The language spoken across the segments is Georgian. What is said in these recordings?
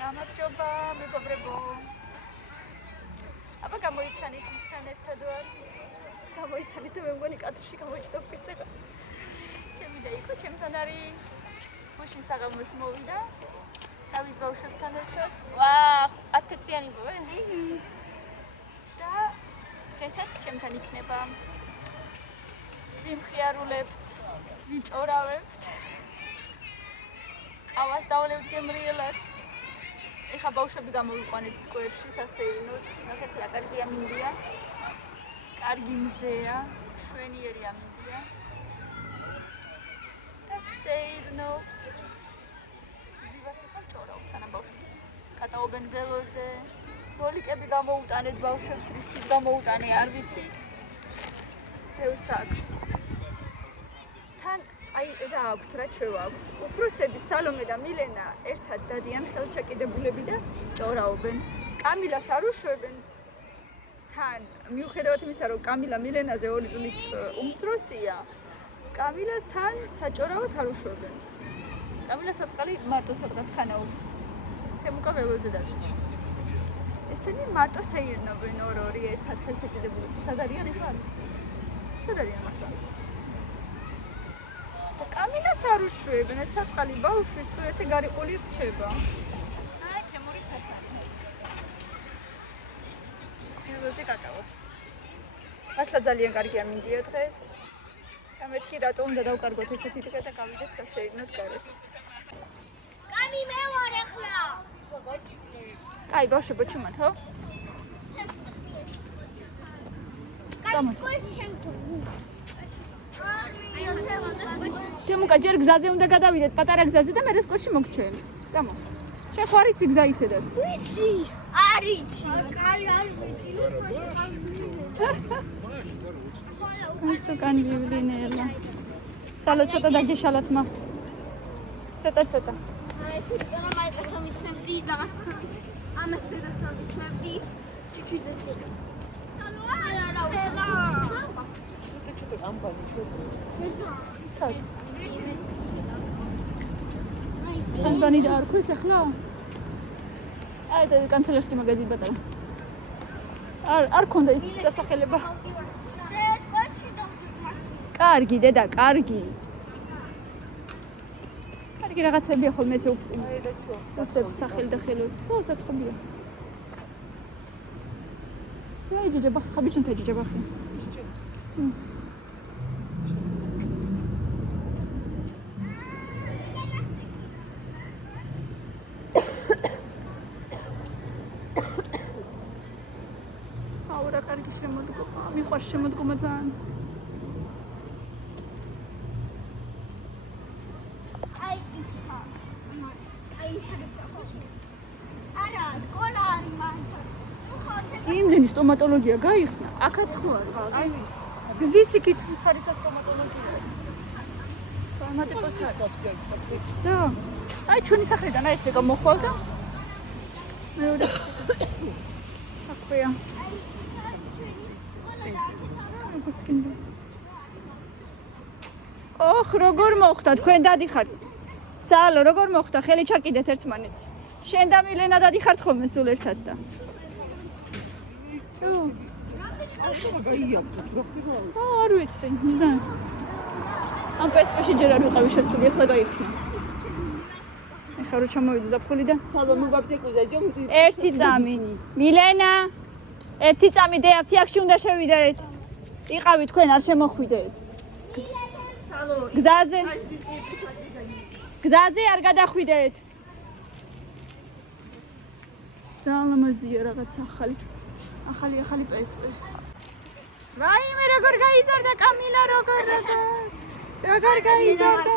გამარჯობა, მეგობრებო. აბა გამოიცანით მისთან ერთად ვარ. გამოიცანით და მე მგონი კადრში გამოიჩნდა ფიცება. ჩემი და იქო ჩემთან არის გუშინ საღამოს მოვიდა. თავის ბავშვებთან ერთად. ვაუ, 10 თეთრიანი ბავშვი. და დღესაც ჩემთან იქნება. ვიმხიარულებთ, ვიჭორავებთ. ყავას დავლევთ გემრიელად. ეხა ბავშვები გამოვიყვანეთ სკვერში სასეირნოდ. ნახეთ რა კარგია მინდია. კარგი მზეა, მშვენიერი ამინდია. და ვსეირნობთ. ზივართ ეხა ჭორავთ სანამ ბავშვები კატაობენ ველოზე. როლიკები გამოუტანეთ ბავშვებს, რისთვის გამოუტანე არ ვიცი. ბევრს აქვს. თან აი რა აქვთ, რა ჩვევა აქვთ. უფროსები სალომე და მილენა ერთად დადიან ხელჩაკიდებულები და ჭორავენ. კამილას არ უშვებენ. თან მიუხედავად იმისა, რომ კამილა მილენაზე 2 წლით უმცროსია, კამილას თან საჭორავად არ უშვებენ. კამილას საწყალი მარტო სადღაც ხანაობს. თემუკა ველოზე დადის. ესენი მარტო საირნობენ ორი ერთად ხელჩაკიდებულები. სად არიან ეხლა არ ვიცი. სად არიან ახლა? და კამილას არ უშვებენ, ეს საწყალი ბავშვი სულ ესე გარიყული რჩება. აი, თემური ცათარი. ველოზე კატაობს. მართლა ძალიან კარგი ამინდია დღეს. და მეთქი რატო უნდა დავკარგოთ ესეთი დღე და გავიდეთ სასეირნოდ გარეთ. კამი მე ვარ ახლა. აი, ბავშვებო ჩუმათო? კამი სკოლაში შენ თემუკა ჯერ გზაზე უნდა გადავიდეთ, პატარა გზაზე და მერე სკოლში მოგჩვენს. წამო. შენ ხო არ იცი გზა ისედაც? ვიცი. არ იცი. არ ვიცი. სუკანი ბიბლინელა. სალო ცოტა დაგეშალათმა. ცოტა. აი ეს რა მაიკას მომიცმებდი რაღაც ამას რა სამიცმებდი. ჩიჩიზე ცოტა. ალო არა. ჩუტე ამბანი ჩუტე. ცოტა. ამბანი და არქოს ახლა? აი და კანცელერსკი მაგაზინი ბატონო. არ ქონდა ის დასახელება. კარგი დედა, კარგი. კარგი რაღაცებია ხოლმე ესე უცებს სახელი და ხელოთ. ო, საწყობია. აი ჯიჯება, ხაბიშინთა ჯიჯება ხე. აუ რა კარგი შემოდგომა, მიყვარს შემოდგომა ძალიან. იმდენი სტომატოლოგია გაიხსნა, აქაც ხო არის. აი ვის? გზის იქით ხარიცა სტომატოლოგია. სვამატიკოსი. და აი ჩვენი სახლიდან აი ესე გამოხვალ და მეორე აქვეა. ოხ, როგორ მოხდა თქვენ დადიხართ? სალო, როგორ მოხდა? ხელი ჩაკიდეთ ერთმანეთს. შენ და მილენა დადიხართ ხოლმე სულ ერთად და. არ ვიცი, მზა. ამ პესპეში ჯერ არ ვიყავი შესული, ეს გადაიხსნა. ეხლა რო ჩამოვიდი ზაფხული და სალომე ვაბზეკუზე ჯომდი. ერთი წამი. მილენა, ერთი წამი დეაფთი აქში უნდა შევიდეთ. იყავი თქვენ არ შემოხვიდეთ. გზაზე. გზაზე არ გადახვიდეთ. ძალამაზია რაღაც ახალი პესპე. რაიმე როგორ გაიზარდა კამილა როგორ გაიზარდა.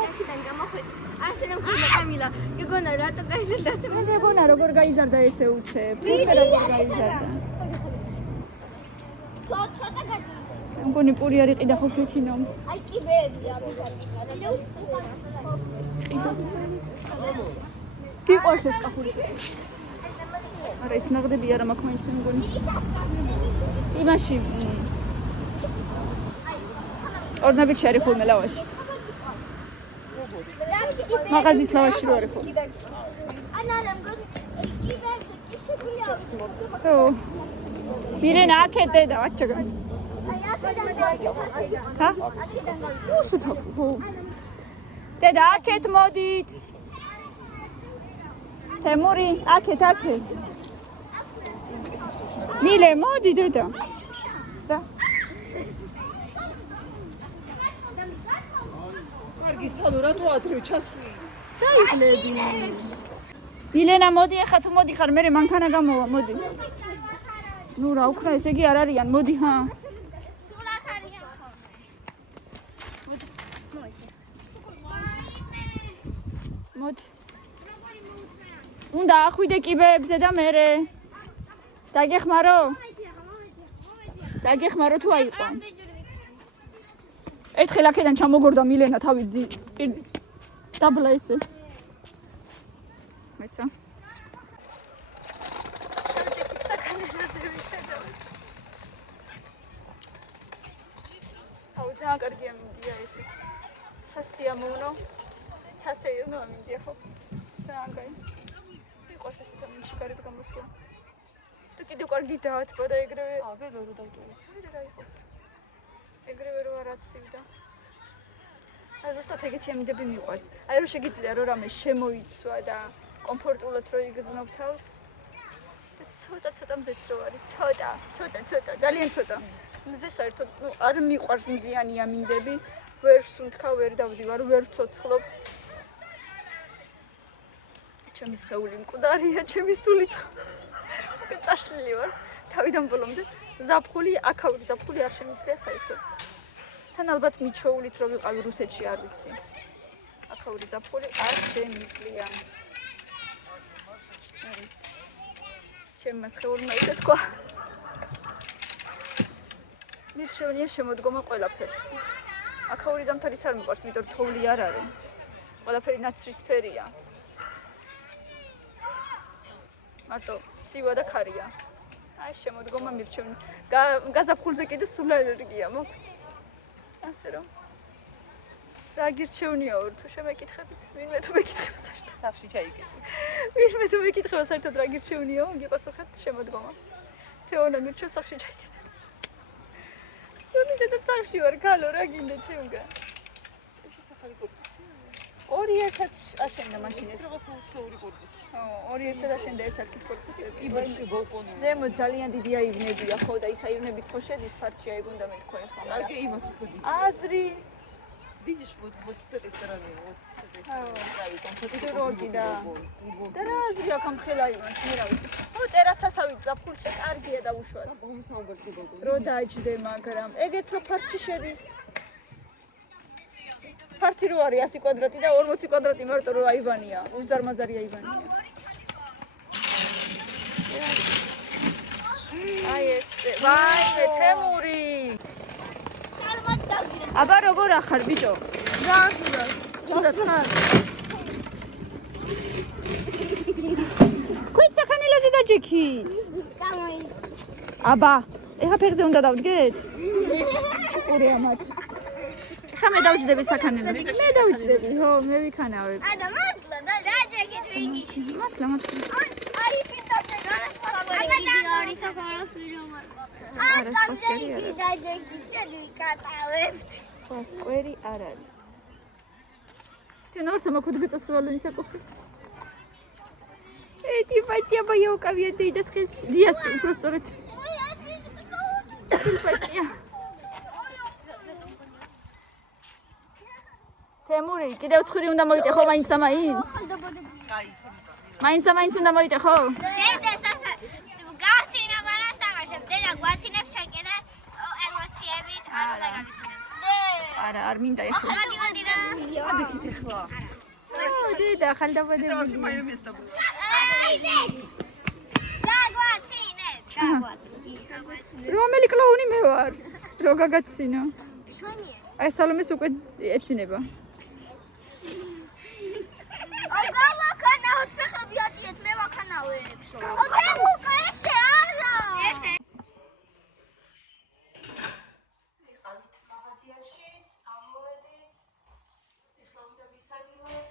ასე რომ კამილა, გეგონა რატო გაიზარდა ასე? გეგონა როგორ გაიზარდა ესე უცებ. როგორ გაიზარდა. ცოტა გადის. მგონი პური არ იყიდა ხო ქეთინომ. აი კიბეები ამისარ. გიყვარს ეს კახური. არა ის ნაღდები არა მაქვს მაინც მგონი. იმაში ორნაბით შარი ხოლმე ლავაში. მაღაზიის ლავაში რო არის ხოლმე. ო მილენა აქეთ დედა ვაჩაგა ხა უსუთო დედა აქეთ მოდით თემური აქეთ მილე მოდი დედა და კარგი სალო რატო ადრე ჩასვი დაიხლები მილენა მოდი ახლა თუ მოდი ხარ მე მანქანა გამოვა მოდი ნუ რა უკრა ესე იგი არ არიან მოდი ჰა სულად არიან მოდი უნდა ახვიდე კიბეებზე და მერე დაგეხმარო თუ აიყო ერთხელ აქედან ჩამოგორდა მილენა თავი დაბლა ესე მეცა ძალიან კარგია მინდია ესე სასიამოვნო სასეირნო მინდია ხო ძალიან კაი მიყვარს ესეთ ამინში გარეთ გამოსვლა და კიდევ კარგი დაათბა და ეგრევე ველო რო დავტოვე რა იყოს ეგრევე რო არაცივდა აი ზუსტად ეგეთი ამინდები მიყვარს აი რომ შეგიძლია რომ რამე შემოიცვა და კომფორტულად რო იგრძნობ თავს და ცოტა მზეც რო არის ცოტა ძალიან ცოტა მზე საერთოდ ნუ არ მიყვარს მზიანი ამინდები ვერ სუნთქა ვერ დავდივარ ვერ ცოცხლობ ჩემი სხეული მკვდარია ჩემი სულიც წაშლილი ვარ თავიდან ბოლომდე ზაფხული აქაური ზაფხული არ შემიძლია საერთოდ თან ალბათ მიჩვეულით რომ ვიყავი რუსეთში არ ვიცი აქაური ზაფხული არ შემიძლია ჩემმა სხეულმა ისე თქვა მირჩევნია შემოდგომა ყველაფერს აქაური ზამთარიც არ მიყვარს იმიტომ თოვლი არ არის ყველაფერი ნაცრისფერია მარტო სივა და ქარია აი შემოდგომა მირჩევნია გაზაფხულზე კიდე სულ ალერგია მაქვს ასე რომ რა გირჩევნიაო თუ შემეკითხებით ვინმე თუ მეკითხება საერთოდ სახში ჩაიგეთ ვინმე თუ მეკითხება საერთოდ რა გირჩევნიაო გიპასუხებთ შემოდგომა თეონა მირჩევ სახში ჩაიგეთ სული ზედა სახში ვარ ქალო რა გინდა ჩემგან სახალი კორპუსი ორი ერთად აშენდა მაშინ ეს ორი კორპუსი ორი ერთად აშენდა ეს არქის კორპუსები იბაში ბოლკონი ზემოთ ძალიან დიდი აივნებია ხო და ის აივნებიც ხო შედის ფარჩი აი გონდა მეთქვა ახლა კარგი იმას უშვედი აზრი видишь вот с этой стороны вот с этой стороны ставить там შუროგი და რა აზრი აქვს ამ ხელაივანს მე რა ვიცი ო ტერასასავით ზაფხულში კარგია დაუშვათ რო დაიჭდე მაგრამ ეგეც რო ფარჩი შედის ფართი რო არის 100 კვადრატი და 40 კვადრატი მარტო რო აივანია უზარმაზარი აივანია აი ეს ვაიმე თემური აბა როგორ ახარ ბიჭო ზუსტად ხარ კვით საქანელაზე დაჯექით აბა ეხა ფეხზე უნდა დავდგეთ ორი ამათ ეხა მე დავჯდები საქანელზე მე დავჯდები ხო მე ვიქანავებ არა მართლა და დაჯექით ვიგიში მართლა აი პიტაზე არის საკარას პირომარ არა სპასკერი არა დაჯექით ჩადი კატავებთ სხვა სკვერი არ არის Ten orta mă cod gâță să o luni să copri. Ei, ti faci apa eu ca vie de deschis. Dias profesorat. Ce faci? Temuri, კიდევ ცხრი უნდა მოიტეხო მაინც და მაინც. კაი. მაინც და მაინც უნდა მოიტეხო. დედა სასა გაცინა მარას თამაშებ. დედა გვაცინებს ჩაკე და ემოციებით არ უნდა გავიცინებ. არა, არ მინდა ეხლა. ადიქით ეხლა. დედა, ხალ დავადები. დავაში მაიომეს და. გაგვაცინეთ. რომელი კლოუნი მე ვარ? რო გაგაცინო. შვენია. აი სალომეს უკვე ეცინება. ვაქანავთ ფეხები ატიეთ მე ვაქანავებ. ოკეი, ესე არა. ესე. ვიყავით მაღაზიაში, ამოვედით. ეხლა უნდა ვისადილოთ.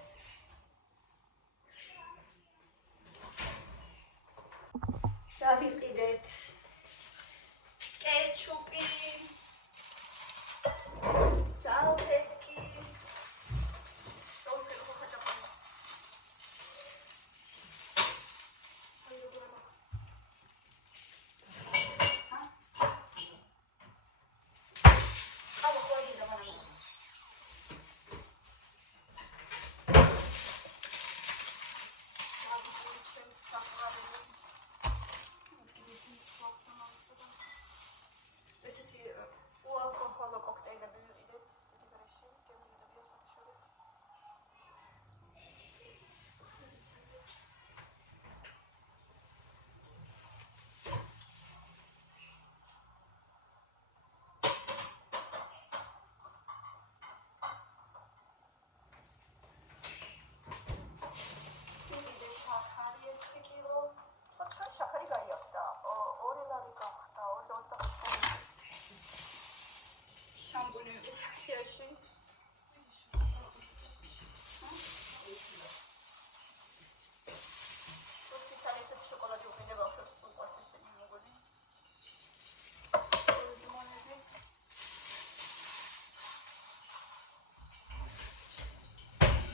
მაღალი ესეთი შოკოლადი უყიდე ბავშვებს უყვარს ესენი მოგონი. ზმონები.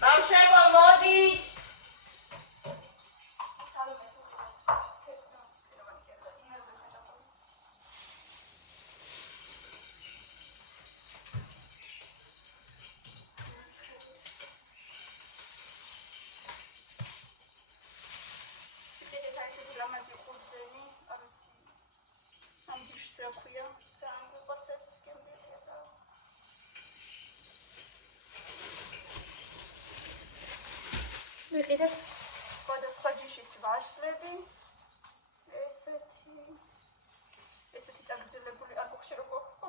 ბავშვებო, მოდით! ვიყიდეთ სხვადასხვა ჯიშის ვაშლები. ესეთი წაგრძელებული არ გხშირ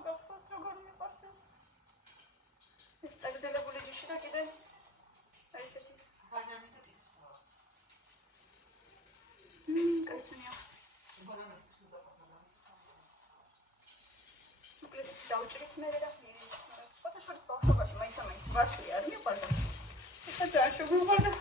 გახსოვს როგორ მიყვარს ეს. ეს წაგრძელებული ჯიში და კიდე აი ესეთი კაისმენია. მოკლედ დავჭრით მე და ხოთა შორის ბავშვობაში მაინც ვაშლი არ მიყვარდა. ეხლა ძალიან შეგვიყვარდა.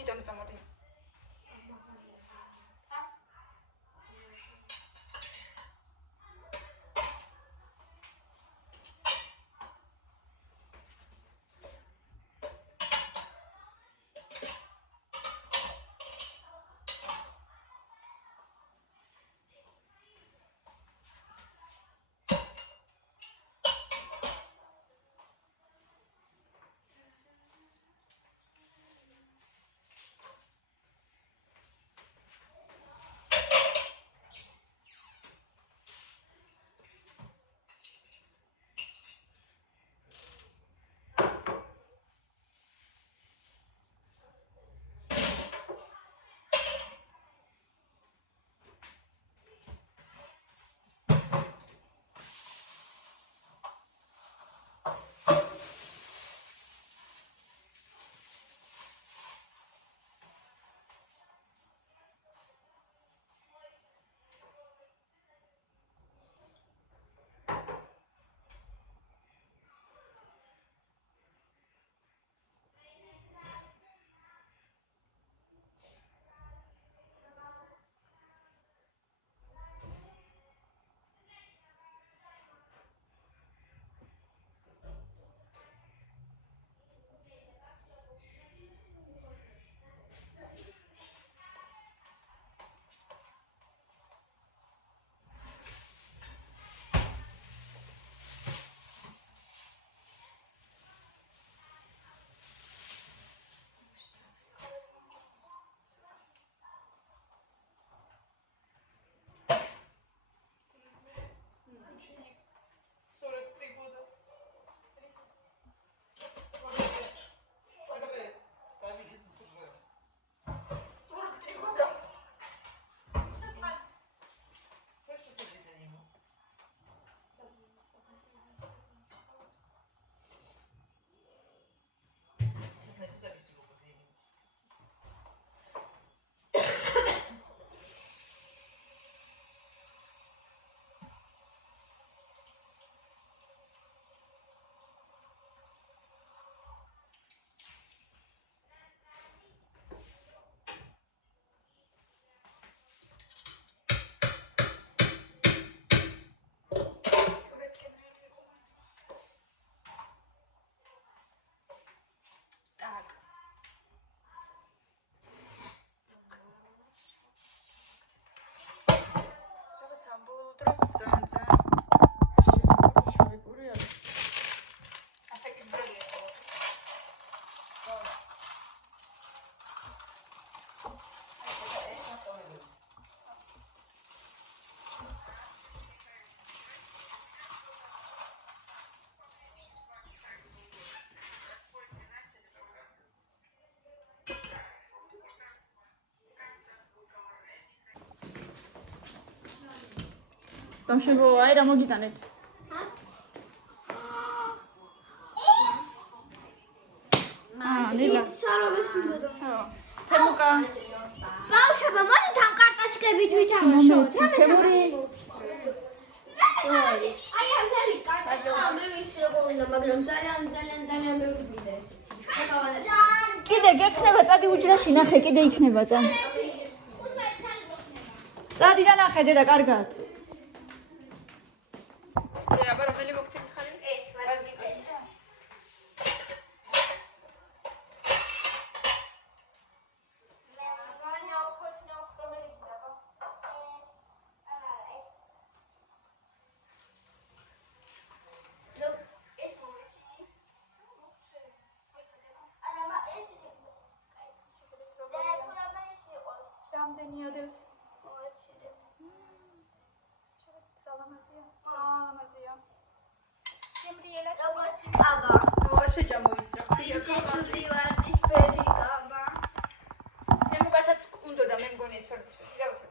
მოგიტანო წამოდი. Tamşego ayra mogitanet. Nila. Temuka. ბავშვებო, მოდით ამ კარტოჩკებით ვითამაშოთ. თემური. აი ასე ვით კარტოჩკა. მე ვიცი როგორ უნდა, მაგრამ ძალიან მევიდე ეს. კიდე გექნება წადი უჯრაში ნახე, კიდე იქნება წა. წადი და ნახე დედა კარგად. აბა რომელი მოგცემთ ხალი? ეს ვარდი. რამდენი ადევს? როგორც კაბა. შეჯამო ის რა. ინტენსიური ვარდის ფერი კაბა. თემუკასაც უნდა და მე მგონი ეს ვარდის ფერი. რა ვთქვა?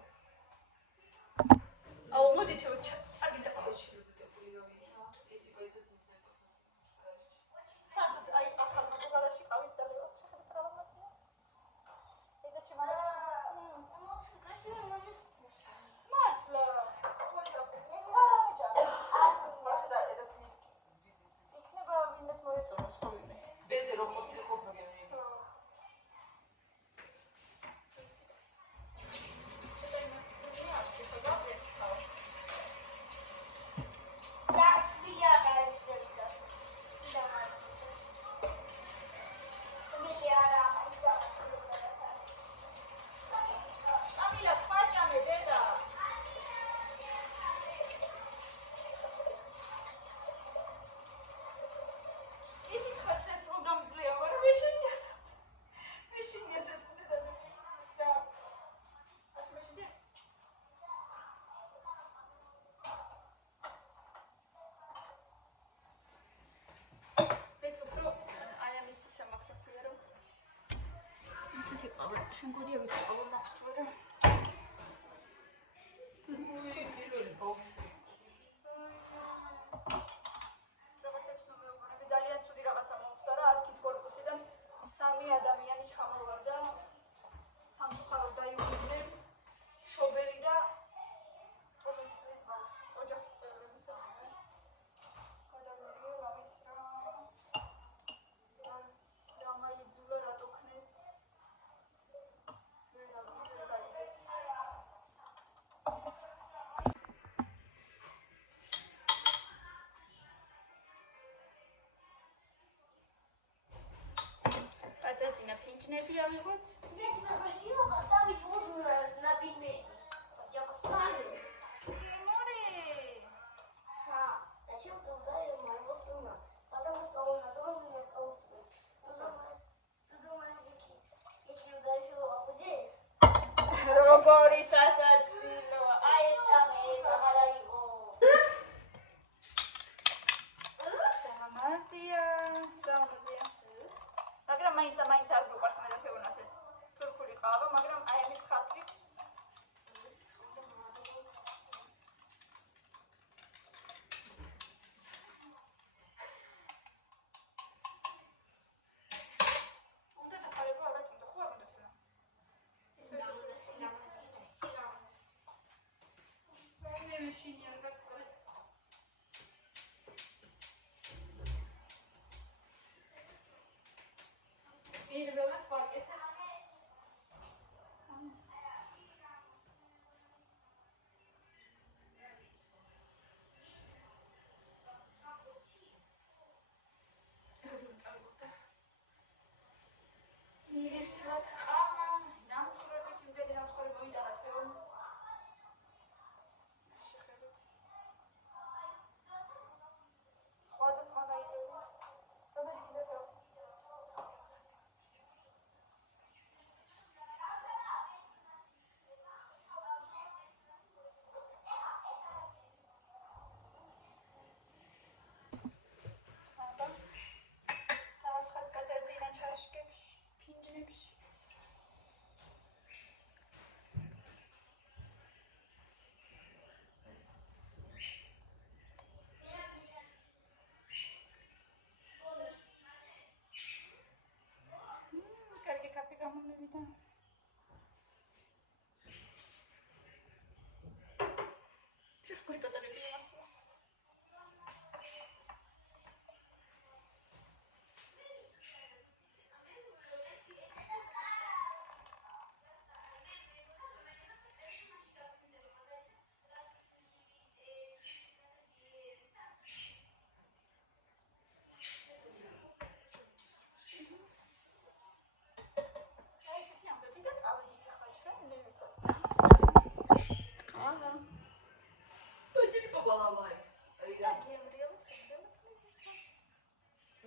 აუ მოდით უჩა. აგი და ყავში. საერთოდ აი ახალ მოგარაში ყავის და ლევად შეხედეთ რა ლამაზია. ედა ჩემალა. მართლა. იქნება ვინმეს მოეწონოს ხო ვინმეს. ბეზე რო ყოფილი ყოფილი ისეთი ყავა, შენ გონია ვიცი ყავა მაქვს თუ არა? პირველი ბავშვი. რაღაცებს ნუ მეუბნები, ძალიან ცუდი რაღაცა მომხდა რა, არქის კორპუსიდან 3 ადამიანი ჩამოვარდა, სამწუხაროდ დაიღუპნენ, შობელი და 12 წლის ბავშვი, ოჯახის წევრები საქმე. გადავიდიო რამის რა მაიძულა, რატო ქნეს. ვერ გაიგებს. კაცაძინა ფინჯნები ავიღოთ. როგორი სასაცილოა, აი ეს ჭამე, ეს აღარ აიღო. ზამაზია. მაგრამ მაინც არ გვიყვარს მე და თეონას ეს თურქული ყავა, მაგრამ აი ამის ხათრით უნდა დახარება, არა თუნდა, ხო არ უნდა თუნა. მე ვეშინი არ გასწრეს. პირველად ვაკეთებ. ერთად ყავა, ნამცხრებით, იმდენი ნამცხრები მოიტანა თეომ. შეხედეთ. სხვადასხვა ნაირები. რომელი კიდე თეო? დავასხათ კაცაძინა ჩაშკებში, ფინჯნებში. კარგი კაფე გამომივიდა. როგორი პატარები იმართლა. აი ესეთი ამბები და წავედით ახლა ჩვენ ნევისად. აჰა. Тоді побалалай. და გემრიელად მივიხოთ.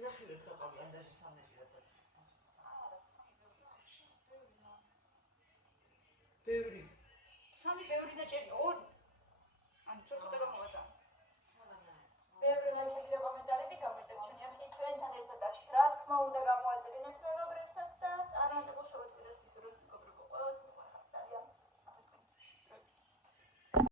ნახე რომ თაყავი ანდაჟი სამნეტი და ბევრი. სამი ბევრი და ჭერი 2. ანუ ცოტა